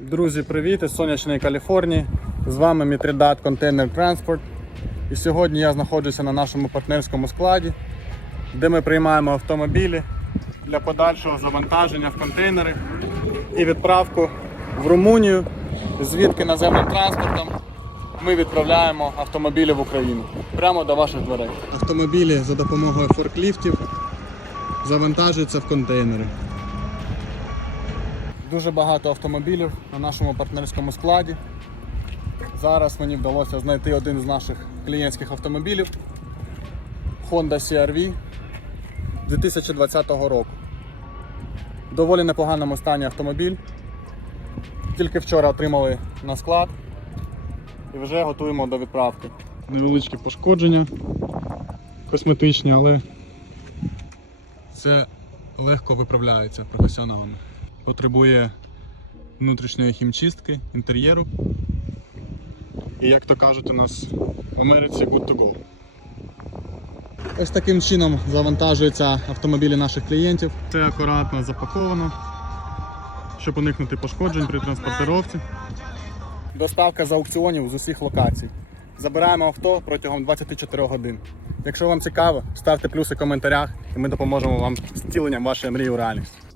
Друзі, привіт із сонячної Каліфорнії. З вами Мітридат Контейнер Транспорт. І сьогодні я знаходжуся на нашому партнерському складі, де ми приймаємо автомобілі для подальшого завантаження в контейнери і відправку в Румунію, звідки наземним транспортом ми відправляємо автомобілі в Україну прямо до ваших дверей. Автомобілі за допомогою форкліфтів завантажуються в контейнери. Дуже багато автомобілів на нашому партнерському складі. Зараз мені вдалося знайти один з наших клієнтських автомобілів Honda CR-V 2020 року. В доволі непоганому стані автомобіль. Тільки вчора отримали на склад і вже готуємо до відправки. Невеличкі пошкодження косметичні, але це легко виправляється професіоналами. Потребує внутрішньої хімчистки, інтер'єру. І як то кажуть у нас в Америці good to go. Ось таким чином завантажуються автомобілі наших клієнтів. Це акуратно запаковано, щоб уникнути пошкоджень при транспортировці. Доставка з аукціонів з усіх локацій. Забираємо авто протягом 24 годин. Якщо вам цікаво, ставте плюси в коментарях і ми допоможемо вам з втіленням вашої мрії у реальність.